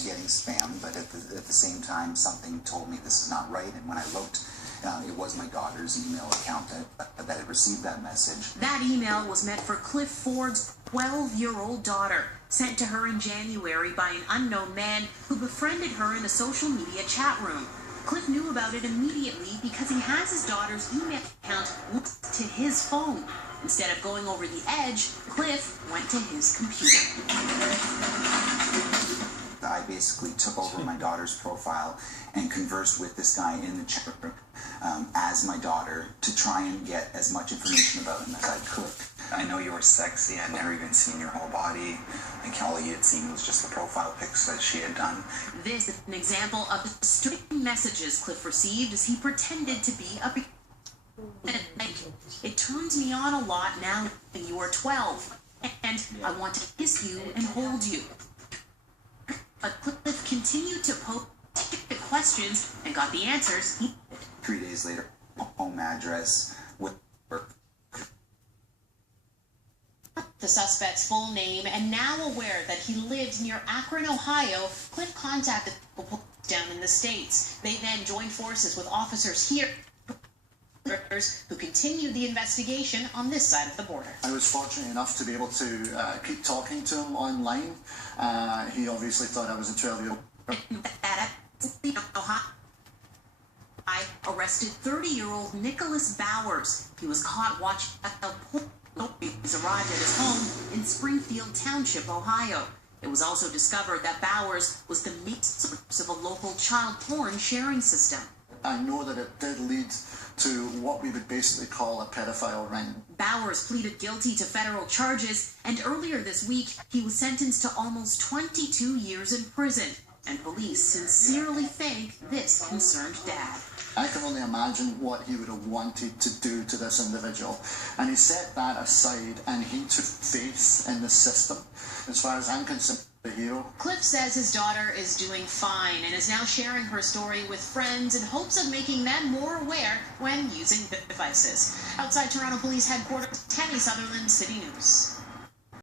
to getting spam, but at the same time, something told me this is not right. And when I looked, it was my daughter's email account that had received that message. That email was meant for Cliff Ford's 12-year-old daughter, sent to her in January by an unknown man who befriended her in a social media chat room. Cliff knew about it immediately because he has his daughter's email account linked to his phone. Instead of going over the edge, Cliff went to his computer. I basically took over my daughter's profile and conversed with this guy in the chat room as my daughter to try and get as much information about him as I could. I know you were sexy. I'd never even seen your whole body. Like, all you had seen was just the profile pics that she had done. This is an example of the striking messages Cliff received as he pretended to be a... It turns me on a lot now that you are 12, and I want to kiss you and hold you. But Cliff continued to pose questions and got the answers. 3 days later, home address with work. The suspect's full name, and now aware that he lived near Akron, Ohio, Cliff contacted people down in the States. They then joined forces with officers here who continued the investigation on this side of the border. I was fortunate enough to be able to keep talking to him online. He obviously thought I was a 12-year-old. I arrested 30-year-old Nicholas Bowers. He was caught watching police arrived at his home in Springfield Township, Ohio. It was also discovered that Bowers was the main source of a local child porn sharing system. I know that it did lead to what we would basically call a pedophile ring. Bowers pleaded guilty to federal charges, and earlier this week, he was sentenced to almost 22 years in prison. And police sincerely thank this concerned dad. I can only imagine what he would have wanted to do to this individual. And he set that aside, and he took faith in the system. As far as I'm concerned, the hero. Cliff says his daughter is doing fine and is now sharing her story with friends in hopes of making them more aware when using devices. Outside Toronto Police Headquarters, Tammy Sutherland, City News.